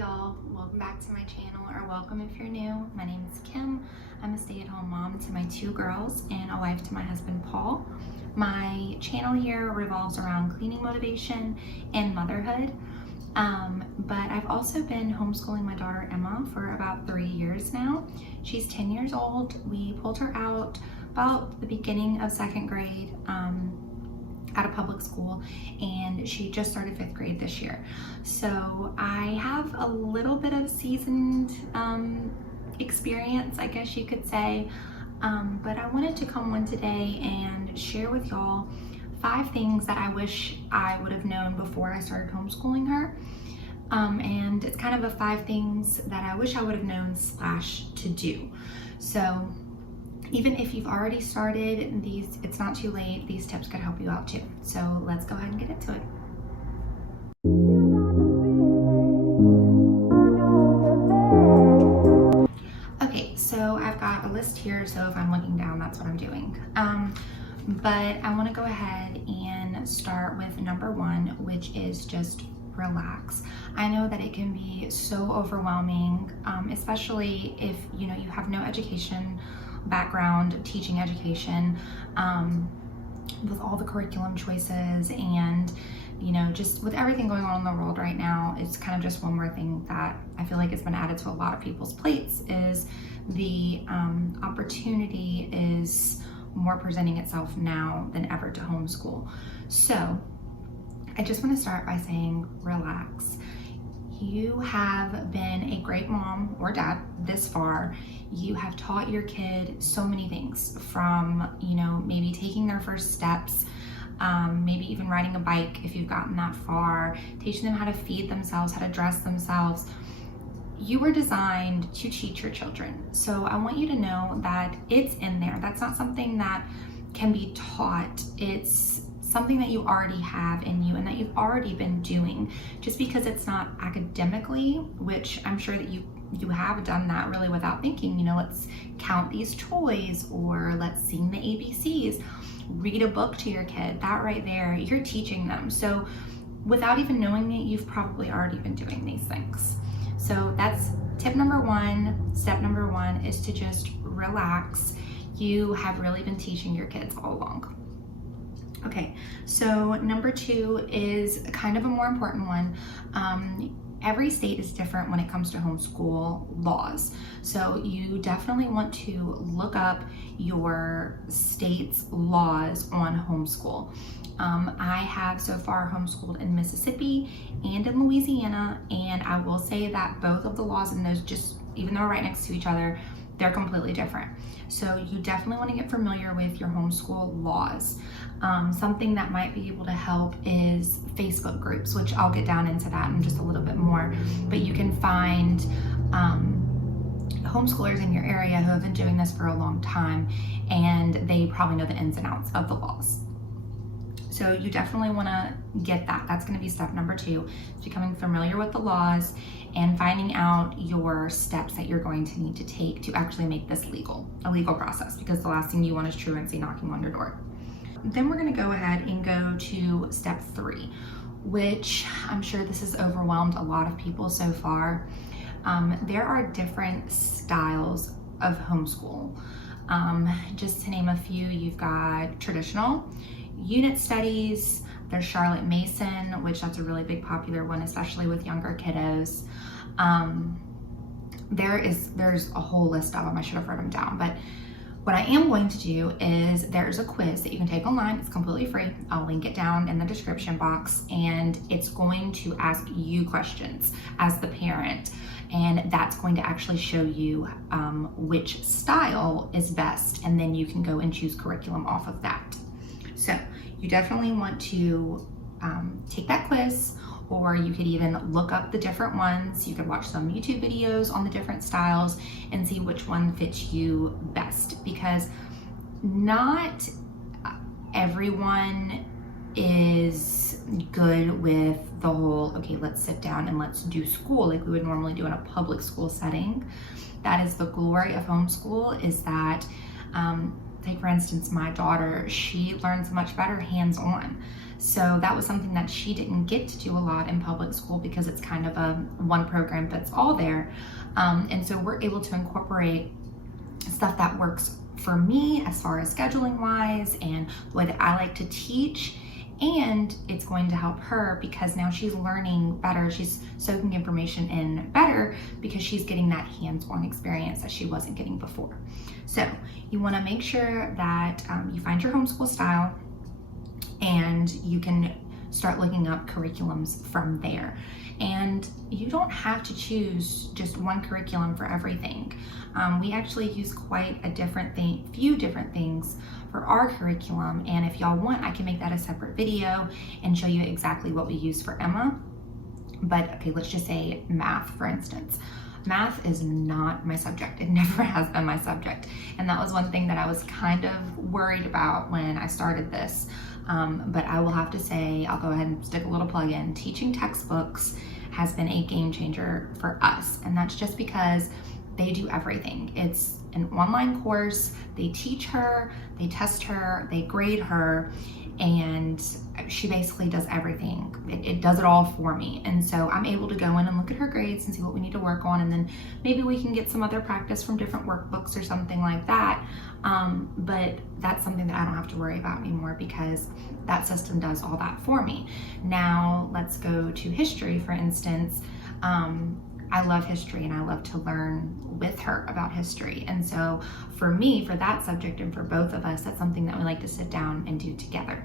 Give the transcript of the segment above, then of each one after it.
y'all, welcome back to my channel, or welcome if you're new. My name is Kim. I'm a stay-at-home mom to my 2 girls and a wife to my husband Paul. My channel here revolves around cleaning motivation and motherhood, but I've also been homeschooling my daughter Emma for about 3 years now. She's 10 years old. We pulled her out about the beginning of 2nd grade at a public school, and she just started 5th grade this year. So I have a little bit of seasoned experience, I guess you could say, but I wanted to come on today and share with y'all 5 things that I wish I would have known before I started homeschooling her. And it's kind of a 5 things that I wish I would have known / to do. So even if you've already started these, it's not too late. These tips could help you out too. So let's go ahead and get into it. Okay, so I've got a list here, so if I'm looking down, that's what I'm doing. But I want to go ahead and start with number 1, which is just relax. I know that it can be so overwhelming, especially if you have no education background, teaching education, with all the curriculum choices and just with everything going on in the world right now. It's kind of just one more thing that I feel like has been added to a lot of people's plates, is the opportunity is more presenting itself now than ever to homeschool. So I just want to start by saying relax. You have been a great mom or dad this far. You have taught your kid so many things, from maybe taking their first steps, maybe even riding a bike if you've gotten that far, teaching them how to feed themselves, how to dress themselves. You were designed to teach your children. So I want you to know that it's in there. That's not something that can be taught. It's something that you already have in you and that you've already been doing. Just because it's not academically, which I'm sure that you have done that really without thinking, let's count these toys, or let's sing the ABCs, read a book to your kid. That right there, you're teaching them. So without even knowing it, you've probably already been doing these things. So that's tip number 1. Step number 1 is to just relax. You have really been teaching your kids all along. Okay, so number 2 is kind of a more important one. Every state is different when it comes to homeschool laws. So you definitely want to look up your state's laws on homeschool. I have so far homeschooled in Mississippi and in Louisiana, and I will say that both of the laws in those, just even though they're right next to each other, they're completely different. So you definitely want to get familiar with your homeschool laws. Something that might be able to help is Facebook groups, which I'll get down into that in just a little bit more. But you can find homeschoolers in your area who have been doing this for a long time, and they probably know the ins and outs of the laws. So you definitely want to get that. That's going to be step number 2, is becoming familiar with the laws and finding out your steps that you're going to need to take to actually make this a legal process, because the last thing you want is truancy knocking on your door. Then we're going to go ahead and go to step 3, which I'm sure this has overwhelmed a lot of people so far. There are different styles of homeschool. Just to name a few, you've got traditional, unit studies, there's Charlotte Mason, which that's a really big popular one, especially with younger kiddos. There's a whole list of them. I should have written them down, but what I am going to do is there's a quiz that you can take online. It's completely free. I'll link it down in the description box, and it's going to ask you questions as the parent, and that's going to actually show you which style is best, and then you can go and choose curriculum off of that. So you definitely want to take that quiz, or you could even look up the different ones. You could watch some YouTube videos on the different styles and see which one fits you best, because not everyone is good with the whole, okay, let's sit down and let's do school like we would normally do in a public school setting. That is the glory of homeschool, is that take for instance my daughter, she learns much better hands-on. So that was something that she didn't get to do a lot in public school because it's kind of a one program fits all there. And so we're able to incorporate stuff that works for me as far as scheduling wise and the way that I like to teach. And it's going to help her because now she's learning better. She's soaking information in better because she's getting that hands-on experience that she wasn't getting before. So you want to make sure that you find your homeschool style, and you can start looking up curriculums from there. And you don't have to choose just one curriculum for everything. We actually use quite a few different things for our curriculum, and if y'all want, I can make that a separate video and show you exactly what we use for Emma. But okay, let's just say math, for instance. Math is not my subject. It never has been my subject. And that was one thing that I was kind of worried about when I started this. But I will have to say, I'll go ahead and stick a little plug in. Teaching textbooks has been a game changer for us. And that's just because they do everything. It's an online course. They teach her, they test her, they grade her, and she basically does everything. It does it all for me. And so I'm able to go in and look at her grades and see what we need to work on, and then maybe we can get some other practice from different workbooks or something like that. But that's something that I don't have to worry about anymore because that system does all that for me. Now let's go to history, for instance. I love history and I love to learn with her about history. And so for me, for that subject and for both of us, that's something that we like to sit down and do together.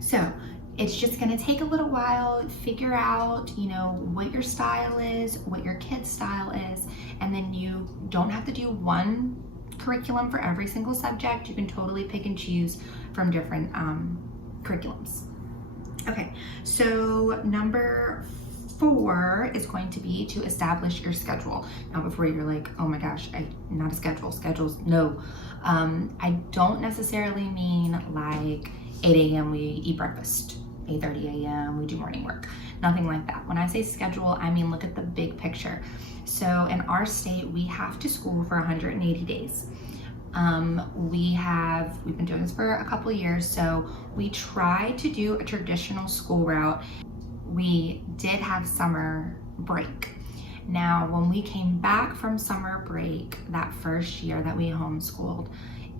So it's just gonna take a little while, figure out, what your style is, what your kid's style is, and then you don't have to do one curriculum for every single subject. You can totally pick and choose from different curriculums. Okay, so number 4 is going to be to establish your schedule. Now, before you're like, oh my gosh, not a schedule, schedules, no. I don't necessarily mean like 8 a.m. we eat breakfast, 8:30 a.m. we do morning work, nothing like that. When I say schedule, I mean look at the big picture. So in our state, we have to school for 180 days. We've been doing this for a couple of years, so we try to do a traditional school route. We did have summer break. Now, when we came back from summer break that first year that we homeschooled,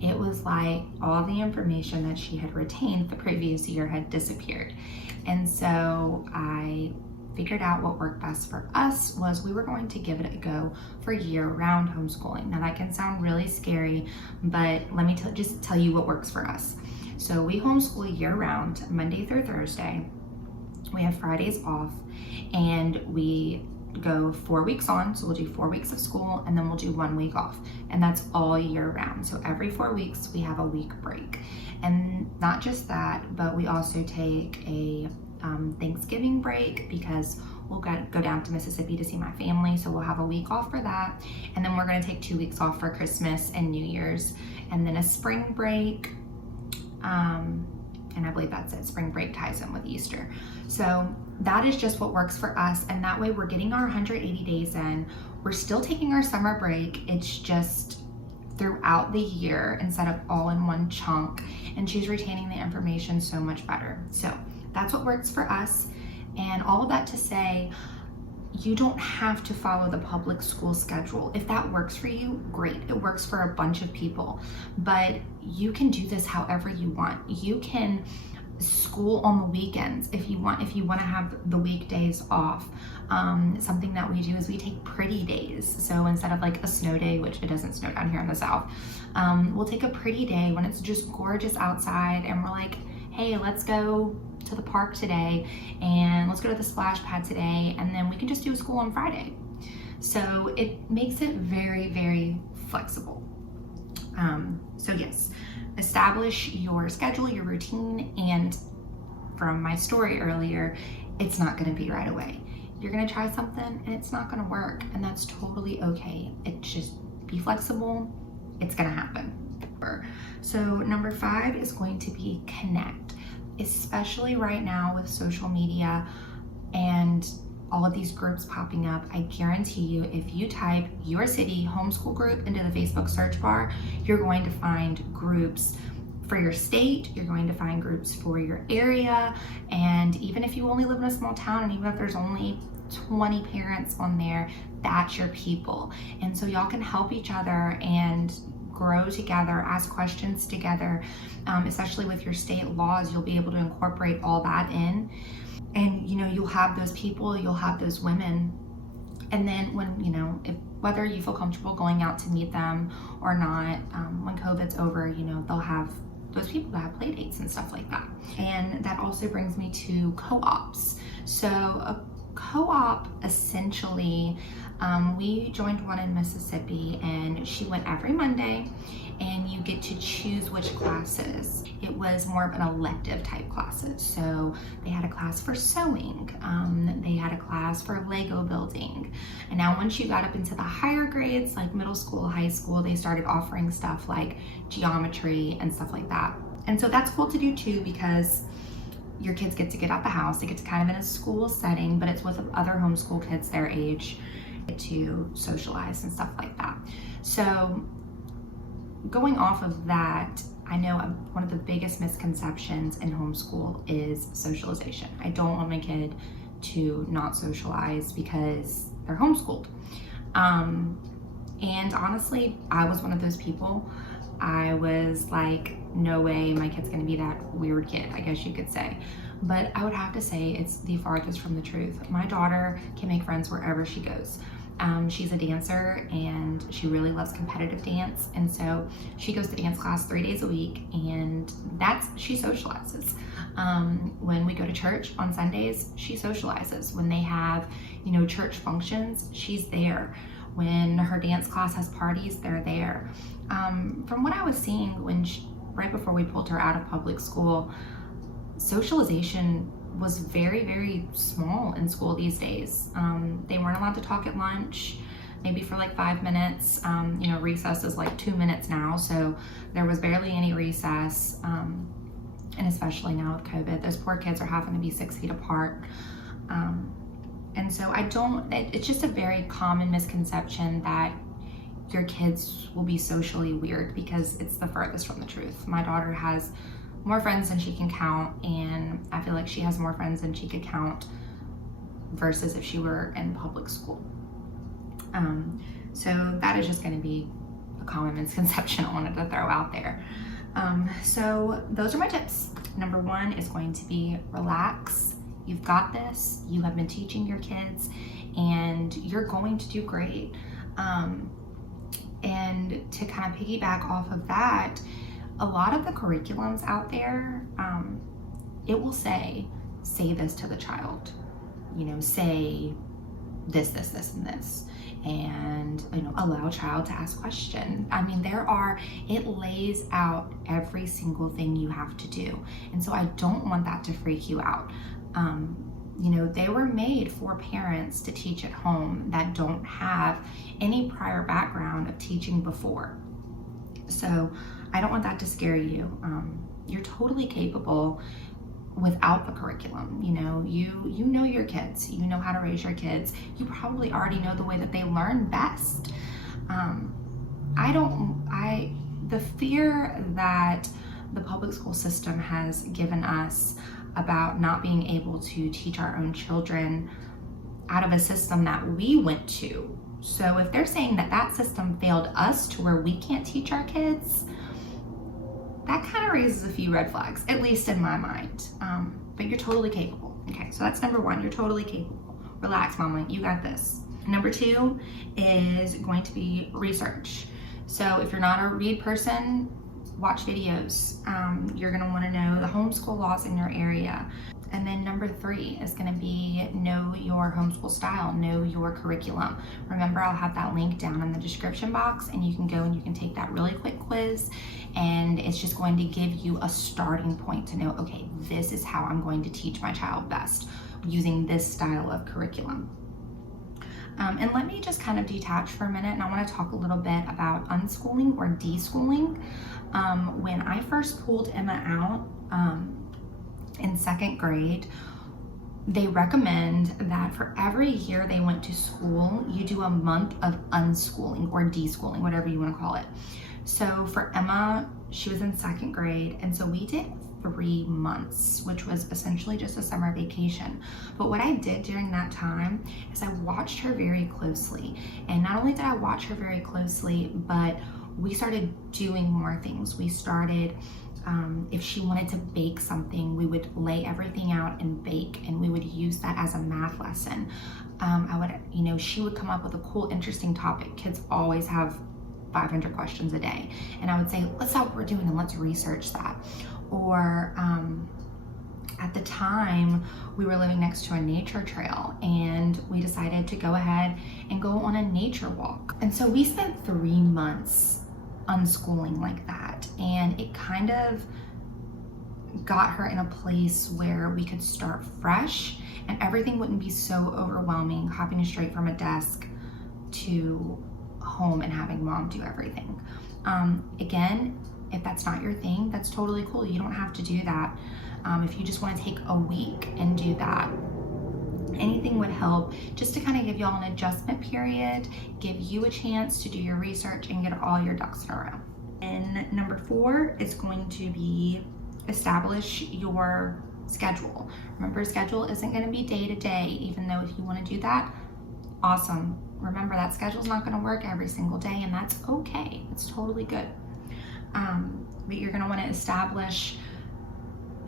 it was like all the information that she had retained the previous year had disappeared. And so I figured out what worked best for us was we were going to give it a go for year-round homeschooling. Now that can sound really scary, but let me just tell you what works for us. So we homeschool year-round, Monday through Thursday. We have Fridays off, and we go 4 weeks on, so we'll do 4 weeks of school, and then we'll do 1 week off, and that's all year round. So every 4 weeks we have a week break. And not just that, but we also take a Thanksgiving break because we'll go down to Mississippi to see my family, so we'll have a week off for that, and then we're going to take 2 weeks off for Christmas and New Year's, and then a spring break, and I believe that's it. Spring break ties in with Easter. So that is just what works for us, and that way we're getting our 180 days in. We're still taking our summer break. It's just throughout the year instead of all in one chunk, and she's retaining the information so much better. So that's what works for us. And all of that to say, you don't have to follow the public school schedule. If that works for you, great. It works for a bunch of people, but you can do this however you want. You can school on the weekends if you want to have the weekdays off. Something that we do is we take pretty days. So instead of like a snow day, which it doesn't snow down here in the South, we'll take a pretty day when it's just gorgeous outside, and we're like, hey, let's go to the park today, and let's go to the splash pad today, and then we can just do a school on Friday. So it makes it very, very flexible. So yes, establish your schedule, your routine, and from my story earlier, it's not gonna be right away. You're gonna try something and it's not gonna work, and that's totally okay. It's just be flexible, it's gonna happen. So number 5 is going to be connect. Especially right now with social media and all of these groups popping up, I guarantee you if you type your city homeschool group into the Facebook search bar, you're going to find groups for your state, you're going to find groups for your area, and even if you only live in a small town, and even if there's only 20 parents on there, that's your people. And so y'all can help each other and grow together, ask questions together, especially with your state laws. You'll be able to incorporate all that in, and you'll have those people, you'll have those women. And then when, whether you feel comfortable going out to meet them or not, when COVID's over, they'll have those people that have play dates and stuff like that. And that also brings me to co-ops. So a co-op, essentially, we joined one in Mississippi, and she went every Monday, and you get to choose which classes. It was more of an elective type classes. So they had a class for sewing, they had a class for Lego building. And now once you got up into the higher grades, like middle school, high school, they started offering stuff like geometry and stuff like that. And so that's cool to do too, because your kids get to get out the house, they get to kind of in a school setting, but it's with other homeschool kids their age, to socialize and stuff like that. So going off of that, I know one of the biggest misconceptions in homeschool is socialization. I don't want my kid to not socialize because they're homeschooled. And honestly, I was one of those people. I was like, no way, my kid's gonna be that weird kid, I guess you could say. But I would have to say it's the farthest from the truth. My daughter can make friends wherever she goes. She's a dancer, and she really loves competitive dance, and so she goes to dance class 3 days a week, and she socializes. When we go to church on Sundays, she socializes. When they have church functions, she's there. When her dance class has parties, they're there. From what I was seeing right before we pulled her out of public school, socialization was very, very small in school these days. They weren't allowed to talk at lunch, maybe for like 5 minutes. Recess is like 2 minutes now, so there was barely any recess. And especially now with COVID, those poor kids are having to be 6 feet apart. And so it's just a very common misconception that your kids will be socially weird, because it's the furthest from the truth. My daughter has more friends than she can count, and I feel like she has more friends than she could count versus if she were in public school. So that is just going to be a common misconception I wanted to throw out there. So those are my tips. Number 1 is going to be relax. You've got this. You have been teaching your kids, and you're going to do great. And to kind of piggyback off of that, a lot of the curriculums out there, it will say this to the child, say this, and this, and allow a child to ask questions. I mean, it lays out every single thing you have to do. And so I don't want that to freak you out. They were made for parents to teach at home that don't have any prior background of teaching before. So I don't want that to scare you. You're totally capable without the curriculum. You know your kids, you know how to raise your kids. You probably already know the way that they learn best. The fear that the public school system has given us about not being able to teach our own children out of a system that we went to. So if they're saying that system failed us to where we can't teach our kids, that kind of raises a few red flags, at least in my mind. But you're totally capable. Okay, so that's number 1, you're totally capable. Relax, mama, you got this. Number 2 is going to be research. So if you're not a read person, watch videos. You're gonna wanna know the homeschool laws in your area. And then number 3 is gonna be know your homeschool style, know your curriculum. Remember, I'll have that link down in the description box, and you can go and you can take that really quick quiz, and it's just going to give you a starting point to know, okay, this is how I'm going to teach my child best using this style of curriculum. And let me just kind of detach for a minute, and I want to talk a little bit about unschooling or deschooling. When I first pulled Emma out in 2nd grade, they recommend that for every year they went to school, you do a month of unschooling or deschooling, whatever you want to call it. So for Emma, she was in 2nd grade, and so we did 3 months, which was essentially just a summer vacation. But what I did during that time is I watched her very closely. And not only did I watch her very closely, but we started doing more things. We started, if she wanted to bake something, we would lay everything out and bake, and we would use that as a math lesson. She would come up with a cool, interesting topic. Kids always have 500 questions a day. And I would say, let's stop what we're doing and let's research that. Or at the time, we were living next to a nature trail, and we decided to go ahead and go on a nature walk. And so we spent 3 months unschooling like that. And it kind of got her in a place where we could start fresh and everything wouldn't be so overwhelming, hopping straight from a desk to home and having mom do everything. Again, if that's not your thing, that's totally cool. You don't have to do that. If you just want to take a week and do that, anything would help, just to kind of give y'all an adjustment period, give you a chance to do your research and get all your ducks in a row. And number 4 is going to be establish your schedule. Remember, schedule isn't going to be day to day, even though if you want to do that, awesome. Remember, that schedule's not going to work every single day, and that's okay. It's totally good. But you're going to want to establish,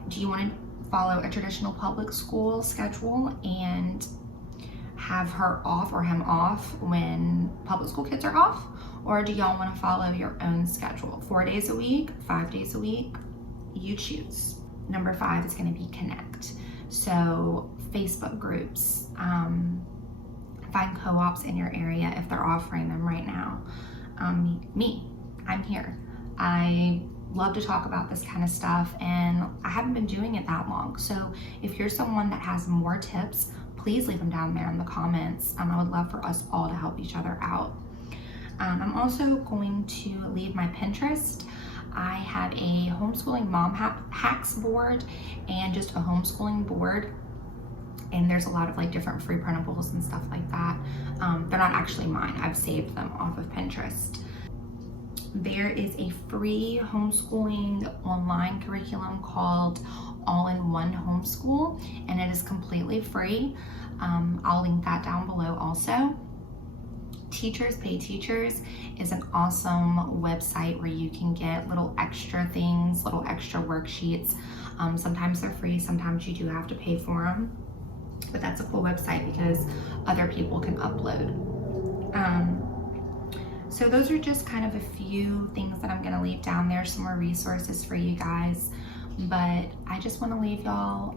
do you want to follow a traditional public school schedule and have her off or him off when public school kids are off? Or do y'all want to follow your own schedule? 4 days a week, 5 days a week, you choose. Number 5 is going to be connect. So Facebook groups, find co-ops in your area if they're offering them right now. I'm here. I love to talk about this kind of stuff, and I haven't been doing it that long. So if you're someone that has more tips, please leave them down there in the comments. I would love for us all to help each other out. I'm also going to leave my Pinterest. I have a homeschooling mom hacks board and just a homeschooling board. And there's a lot of like different free printables and stuff like that. They're not actually mine. I've saved them off of Pinterest. There is a free homeschooling online curriculum called All-in-One Homeschool, and it is completely free. I'll link that down below also. Teachers Pay Teachers is an awesome website where you can get little extra things, little extra worksheets. Sometimes they're free, sometimes you do have to pay for them. But that's a cool website because other people can upload. So those are just kind of a few things that I'm gonna leave down there, some more resources for you guys. But I just wanna leave y'all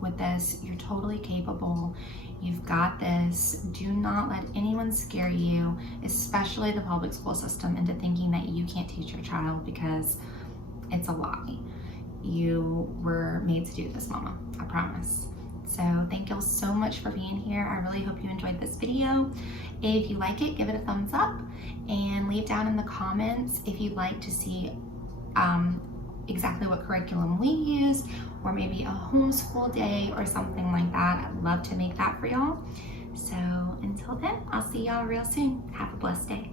with this. You're totally capable. You've got this. Do not let anyone scare you, especially the public school system, into thinking that you can't teach your child, because it's a lie. You were made to do this, mama, I promise. So thank y'all so much for being here. I really hope you enjoyed this video. If you like it, give it a thumbs up and leave down in the comments if you'd like to see exactly what curriculum we use, or maybe a homeschool day or something like that. I'd love to make that for y'all. So until then, I'll see y'all real soon. Have a blessed day.